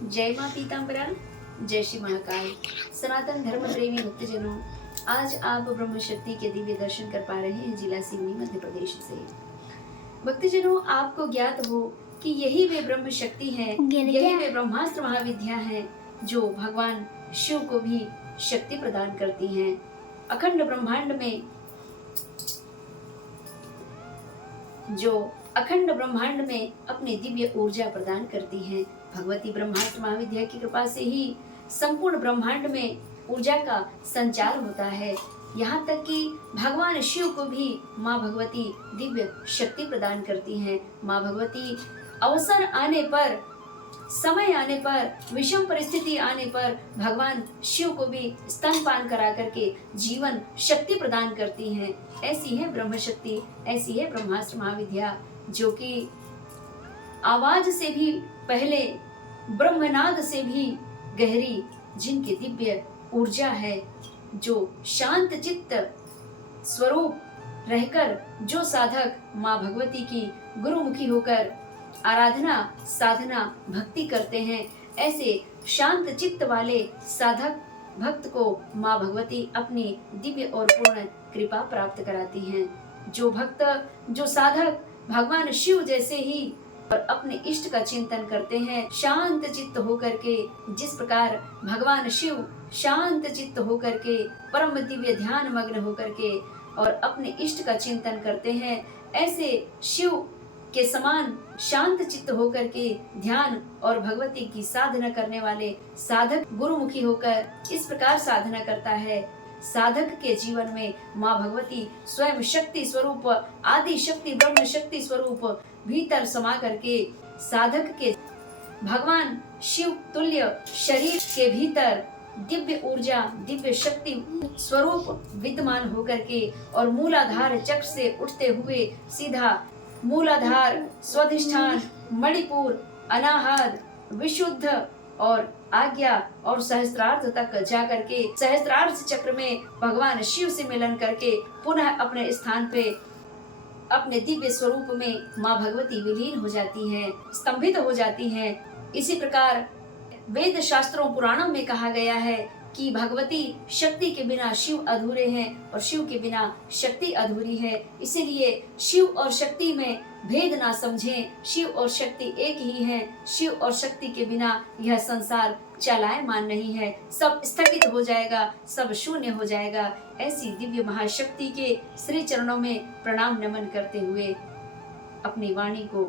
जय माँ पीताम्बरा, जय श्री महाकाल। सनातन धर्म प्रेमी भक्तजनों, आज आप ब्रह्म शक्ति के दिव्य दर्शन कर पा रहे हैं जिला सिवनी मध्य प्रदेश से। भक्तजनों, आपको ज्ञात हो कि यही वे ब्रह्म शक्ति है, यही वे ब्रह्मास्त्र महाविद्या है जो भगवान शिव को भी शक्ति प्रदान करती हैं। अखंड ब्रह्मांड में अपनी दिव्य ऊर्जा प्रदान करती हैं। भगवती ब्रह्मास्त्र महाविद्या की कृपा से ही संपूर्ण ब्रह्मांड में ऊर्जा का संचार होता है। यहाँ तक कि भगवान शिव को भी माँ भगवती दिव्य शक्ति प्रदान करती हैं। माँ भगवती अवसर आने पर, समय आने पर, विषम परिस्थिति आने पर भगवान शिव को भी स्तनपान करा करके जीवन शक्ति प्रदान करती हैं। ऐसी है ब्रह्म शक्ति, ऐसी है ब्रह्मास्त्र महाविद्या, जो कि आवाज से भी पहले, ब्रह्मनाद से भी गहरी, जिनकी दिव्य ऊर्जा है, जो शांत चित्त स्वरूप रहकर जो साधक माँ भगवती की गुरुमुखी होकर आराधना, साधना, भक्ति करते हैं, ऐसे शांत चित्त वाले साधक भक्त को माँ भगवती अपनी दिव्य और पूर्ण कृपा प्राप्त कराती हैं। जो भक्त, जो साधक भगवान शिव जैसे ही और अपने इष्ट का चिंतन करते हैं, शांत चित्त होकर के, जिस प्रकार भगवान शिव शांत चित्त होकर के, परम दिव्य ध्यान मग्न होकर के और अपने इष्ट का चिंतन करते हैं, ऐसे शिव के समान शांत चित्त होकर के ध्यान और भगवती की साधना करने वाले साधक गुरुमुखी होकर इस प्रकार साधना करता है। साधक के जीवन में माँ भगवती स्वयं शक्ति स्वरूप, आदि शक्ति, ब्रह्म शक्ति स्वरूप भीतर समा करके साधक के भगवान शिव तुल्य शरीर के भीतर दिव्य ऊर्जा, दिव्य शक्ति स्वरूप विद्यमान होकर के और मूलाधार चक्र से उठते हुए सीधा मूलाधार, स्वाधिष्ठान, मणिपुर, अनाहत, विशुद्ध और आज्ञा और सहस्त्रार्थ तक जाकर के सहस्त्रार्थ चक्र में भगवान शिव से मिलन करके पुनः अपने स्थान पे, अपने दिव्य स्वरूप में माँ भगवती विलीन हो जाती हैं, स्तंभित हो जाती हैं। इसी प्रकार वेद शास्त्रों, पुराणों में कहा गया है कि भगवती शक्ति के बिना शिव अधूरे हैं और शिव के बिना शक्ति अधूरी है। इसीलिए शिव और शक्ति में भेद ना समझें, शिव और शक्ति एक ही हैं। शिव और शक्ति के बिना यह संसार चलायमान नहीं है, सब स्थगित हो जाएगा, सब शून्य हो जाएगा। ऐसी दिव्य महाशक्ति के श्री चरणों में प्रणाम नमन करते हुए अपनी वाणी को